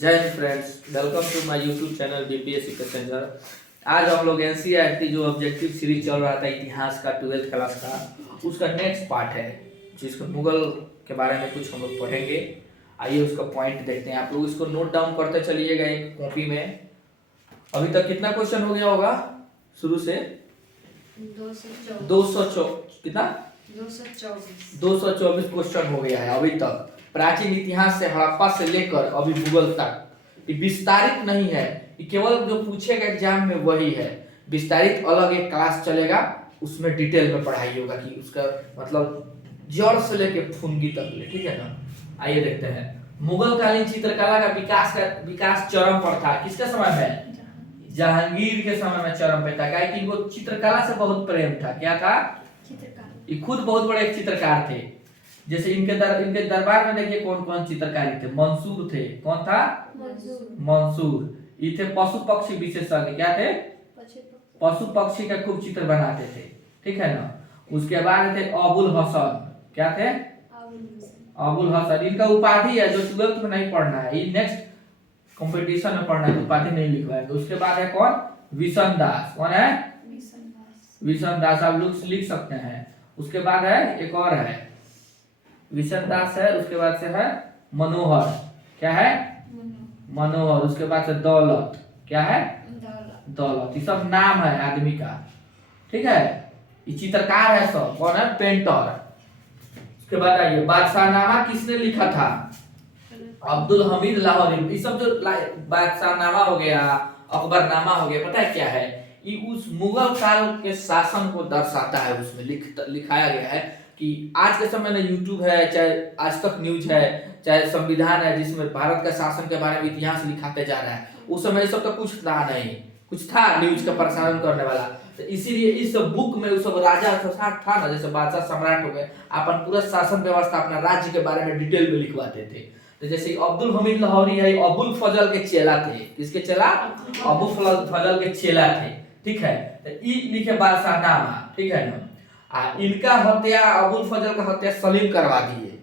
जय Hind friends, welcome to my YouTube channel BPSC passenger. आज हम लोग एनसीईआरटी जो ऑब्जेक्टिव सीरीज चल रहा था इतिहास का 12th क्लास का, उसका नेक्स्ट पार्ट है जिसको मुगल के बारे में कुछ हम लोग पढ़ेंगे। आइए उसका पॉइंट देखते हैं। आप लोग इसको नोट डाउन करते चलिएगा एक कॉपी में। अभी तक कितना क्वेश्चन हो गया होगा शुरू से? 224 कितना 224 क्वेश्चन हो गया है अभी तक। प्राचीन इतिहास से हड़प्पा से लेकर अभी मुगल तक। ये विस्तारित नहीं है, ये केवल जो पूछेगा एग्जाम में वही है। विस्तारित अलग एक क्लास चलेगा, उसमें डिटेल में पढ़ाई होगा कि उसका मतलब जड़ से लेके फुनगी तक ले, ठीक है ना। आइए देखते हैं। मुगल कालीन चित्रकला का विकास चरम पर था। किसके समय में? जहांगीर के समय में चरम पे था। क्या इनको चित्रकला से बहुत प्रेम था। क्या था? ये खुद बहुत बड़े चित्रकार थे। जैसे इनके दरबार में देखिए कौन कौन चित्रकारी थे। मंसूर थे। कौन था? मंसूर। ये थे पशु पक्षी विशेषज्ञ। क्या थे? पशु पक्षी का खूब चित्र बनाते थे, ठीक है ना। उसके बाद थे अबुल हसन। क्या थे? अबुल हसन। इनका उपाधि है जो 12th में नहीं पढ़ना है, ये नेक्स्ट कंपटीशन में पढ़ना है, उपाधि नहीं लिखवाएंगे। उसके बाद है कौन? विशन दास। कौन है? विशन दास। आप लोग लिख सकते हैं। उसके बाद है एक और है विशन दास है। उसके बाद से है मनोहर। क्या है? मनोहर। उसके बाद से दौलत। क्या है? दौलत। ये सब नाम है आदमी का, ठीक है। ये चित्रकार है सब। कौन है? पेंटर। उसके बाद आइए बादशाहनामा किसने लिखा था? अब्दुल हमीद लाहौरी। ये सब जो बादशाहनामा हो गया, अकबरनामा हो गया, पता है क्या है? ये उस मुगल काल के शासन को दर्शाता है। उसमें लिखाया गया है कि आज के समय में यूट्यूब है, चाहे आज तक न्यूज है, चाहे संविधान है, जिसमें भारत का शासन के बारे में इतिहास लिखाते जा रहा है। उस समय सब तो कुछ था नहीं, कुछ था न्यूज का प्रसारण करने वाला। तो इसीलिए इस बुक में उस सब राजा था ना, जैसे बादशाह सम्राट हो गए, अपन पूरा शासन व्यवस्था अपना राज्य के बारे में डिटेल में लिखवाते थे। तो जैसे अब्दुल हमीद लाहौरी है, अबुल फजल के चेला थे। किसके चेला? अबुल फजल के चेला थे, ठीक है। तो ई लिखे बादशाहनामा, ठीक है ना। इनका हत्या, अबुल फजल का हत्या सलीम करवा दिए।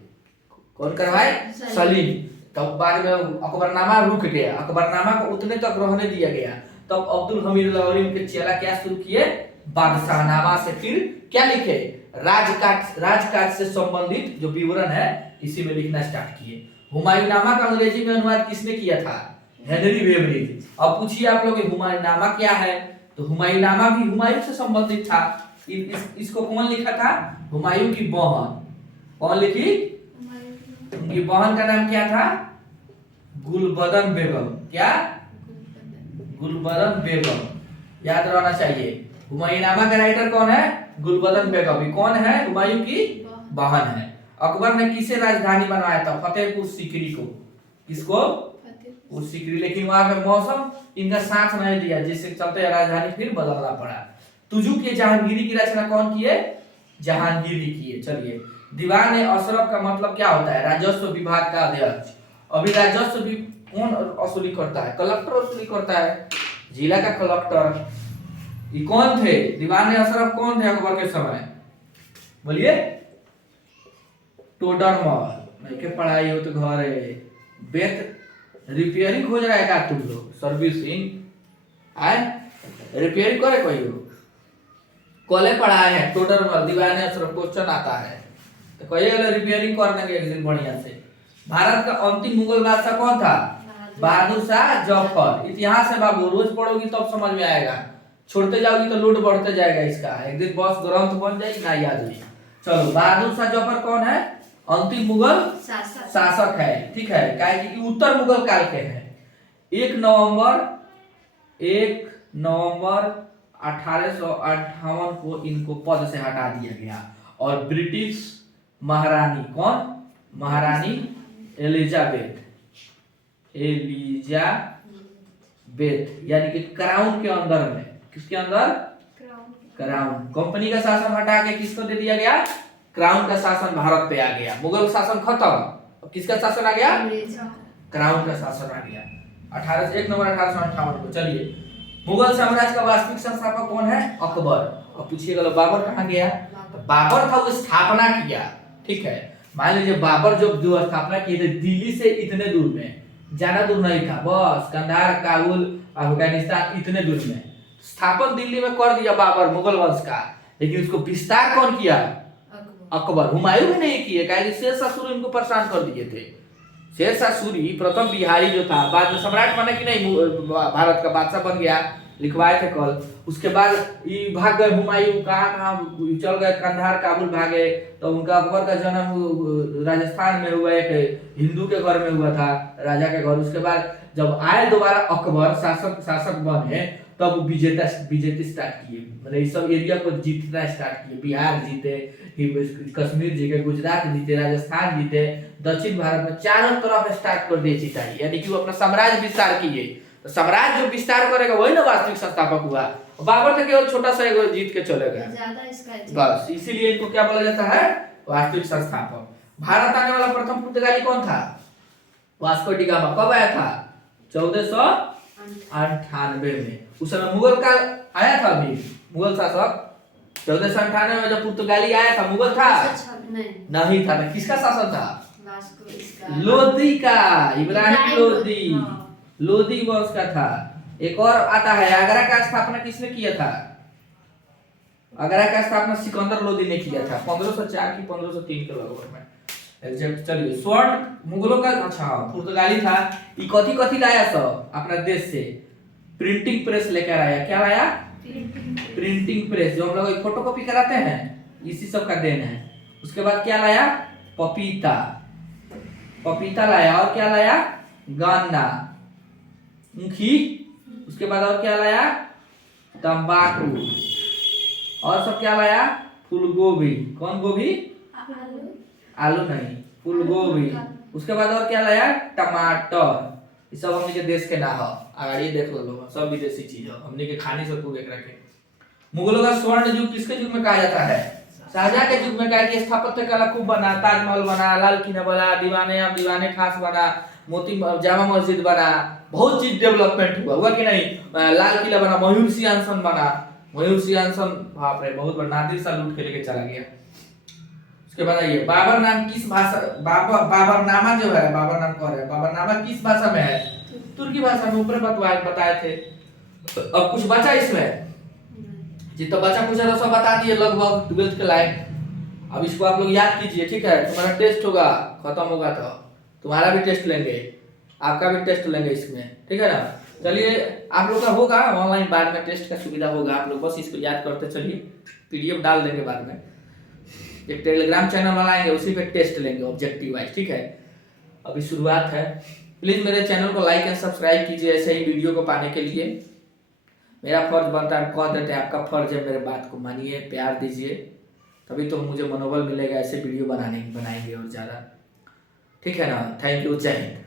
कौन करवाए? सलीम। तब बाद में अकबरनामा रुक गया, अकबरनामा को उतने तक रहने दिया गया। तब अब्दुल हमीद लाहौरी उनके चेला क्या शुरू किए? बादशाहनामा से फिर क्या लिखे? राजकाज से संबंधित जो विवरण है इसी में लिखना स्टार्ट किए। हुमायूंनामा का अंग्रेजी में अनुवाद किसने किया था? हेनरी वेबरिज। अब पूछिए आप लोग हुमायूंनामा क्या है? तो हुमायूंनामा भी हुमायूं से संबंधित था। इसको कौन लिखा था? हुमायूं की बहन। कौन लिखी? उनकी बहन का नाम क्या था? गुलबदन बेगम। क्या? गुलबदन बेगम। याद रहना चाहिए। हुमायूंनामा का राइटर कौन है? गुलबदन बेगम। ये कौन है? हुमायूं की बहन है। अकबर ने किसे राजधानी बनाया था? फतेहपुर सीकरी को। किसको? फतेहपुर सीकरी। लेकिन वहां पे मौसम इनका साथ नहीं दिया, जिससे चलते राजधानी फिर बदलना पड़ा। तुजुक के जहांगीरी की रचना कौन किए? जहांगीरी किए। चलिए, दीवान अशरफ का मतलब क्या होता है? राजस्व विभाग का अध्यक्ष। अभी राजस्व भी कौन वसूली करता है? कलेक्टर वसूली करता है, जिला का कलेक्टर। ये कौन थे? दीवान अशरफ कौन थे अकबर के समय? बोलिए। टोडरमल। नहीं के पढ़ाई हो तो घर है। बेत रिपेयरिंग खोज रहा है क्या तुम लोग? सर्विसिंग आए रिपेयरिंग करे कोई हो? कॉले पढ़ाए हैं टोडरमल, दीवान अशरफ। क्वेश्चन आता है तो कहिए रिपेयरिंग कर देंगे एक दिन बढ़िया से। भारत का अंतिम मुगल बादशाह कौन था? बहादुर शाह जफर। इतिहास है बाबू, रोज पढ़ोगी तब समझ में आएगा। छोड़ते जाओगी तो लोड बढ़ते जाएगा इसका। एक दिन बस ग्रंथ बन जाएगी ना, याद हुई। चलो, बहादुर शाह जफर कौन है? अंतिम मुगल शासक है, ठीक है। क्या कि उत्तर मुगल काल के हैं। 1 नवंबर 1858 को इनको पद से हटा दिया गया। और ब्रिटिश महारानी, कौन? महारानी एलिजाबेथ यानी कि क्राउन के अंदर में। किसके अंदर? क्राउन कंपनी का शासन हटा के किसको दे दिया गया? क्राउन का शासन भारत पे आ गया। मुगल शासन खत्म, अब किसका शासन आ गया? क्राउन का शासन आ गया 1 नवंबर 1858 को। चलिए, मुगल साम्राज्य का वास्तविक संस्थापक कौन है? अकबर। अब पूछिएगा बाबर कहाँ गया? तो बाबर था वो स्थापना किया, ठीक है। मान लीजिए बाबर जो स्थापना की थी दिल्ली से इतने दूर में, ज्यादा दूर नहीं था, बस कंधार, काबुल, अफगानिस्तान इतने दूर में। स्थापन दिल्ली में कर दिया बाबर मुगल वंश का, लेकिन उसको विस्तार कौन किया? अकबर। हुमायूं भी नहीं किए, क्या शेरशाह सूरी इनको परेशान कर दिए थे। शेरशाह सूरी प्रथम बिहारी जो था, बाद में सम्राट बना कि नहीं, भारत का बादशाह बन गया, लिखवाए थे कल। उसके बाद ये भाग गए हुमायूं, कहाँ कहाँ चल गए, कंधार, काबुल भागे। तो उनका अकबर का जन्म राजस्थान में हुआ, एक हिंदू के घर में हुआ था, राजा के घर। उसके बाद जब आए दोबारा अकबर शासक बने, तब विजेता स्टार्ट किए, मतलब इस सब एरिया को जीतना स्टार्ट किए। बिहार जीते, कश्मीर जीते, गुजरात जीते, राजस्थान जीते, दक्षिण भारत में चारों तरफ स्टार्ट कर दिए जीताई, यानी कि वो अपना साम्राज्य विस्तार किए। तो साम्राज्य जो विस्तार करेगा वही ना वास्तविक संस्थापक हुआ। बाबर तो केवल छोटा सा एगो जीत के चले गए बस, इसीलिए इनको क्या बोला जाता है? वास्तविक संस्थापक। भारत आने वाला प्रथम पुर्तगाली कौन था? Vasco D gamma. कब आया था? 1498 में। उस समय मुगल काल आया था, अभी मुगल शासक 1498 में जब पुर्तगाली आया था, मुगल था नहीं था। किसका शासन था? लोदी का, इब्राहिम लोदी। लोदी वंश का था। एक और आता है, आगरा का स्थापना किसने किया था? आगरा का स्थापना सिकंदर लोदी ने किया था, 1504 की 1503 के लगभग में। एग्जैक्ट। चलिए, स्वर्ण मुगलों का, अच्छा पुर्तगाली था। ये कथी कथी लाया सब अपना देश से? प्रिंटिंग प्रेस लेकर आया। क्या लाया? प्रिंटिंग प्रेस, जो हम लोग फोटोकॉपी कराते हैं, इसी सब का देन है। उसके बाद क्या लाया? पपीता, पपीता लाया। और क्या लाया? गन्ना, ऊखी। उसके बाद और क्या लाया? तंबाकू। और सब क्या लाया? फूलगोभी। कौन गोभी? आलू नहीं, फूलगोभी। उसके बाद और क्या लाया? टमाटर। ये सब हमने के देश के ना हो, अगर ये देख लो, सब विदेशी चीज है, हमने के खाने से खूब एक रखे। मुगलों का स्वर्ण युग किसके युग में कहा जाता है? शाहजहां के युग में। कहा कि स्थापत्य कला खूब बना, ताजमहल बना, लाल किला बना, दीवाने खास बना, मोती जामा मस्जिद बना, बहुत चीज डेवलपमेंट हुआ कि नहीं? लाल किला बना, मयूर सिंहासन बना, मयूर सिंहासन, बाप रे बहुत बड़ा, नादिर शाह लूट के लेके चला गया। उसके बाद आइए, बाबर नाम किस भाषा, बाबरनामा जो है, बाबर नाम कौन है? बाबरनामा किस भाषा में है? तुर्की भाषा में। ऊपर बताए थे। अब कुछ बचा इसमें जितना बचा कुछ है तो सब बता दिए लगभग 12th के लायक। अब इसको आप लोग याद कीजिए, ठीक है? तुम्हारा टेस्ट होगा, खत्म होगा तो तुम्हारा भी टेस्ट लेंगे, आपका भी टेस्ट लेंगे इसमें, ठीक है ना? चलिए, आप लोग का होगा ऑनलाइन, बाद में टेस्ट का सुविधा होगा, आप लोग बस इसको याद करते चलिए। पीडीएफ डाल देंगे बाद में, एक टेलीग्राम चैनल बनाएंगे, उसी पे टेस्ट लेंगे ऑब्जेक्टिव वाइज, ठीक है? अभी शुरुआत है। प्लीज मेरे चैनल को लाइक एंड सब्सक्राइब कीजिए ऐसे ही वीडियो को पाने के लिए। मेरा फर्ज बनता है, कह देते हैं आपका फर्ज है, मेरे बात को मानिए, प्यार दीजिए, तभी तो मुझे मनोबल मिलेगा ऐसे वीडियो बनाएंगे और ज़्यादा, ठीक है ना? थैंक यू, जय हिंद।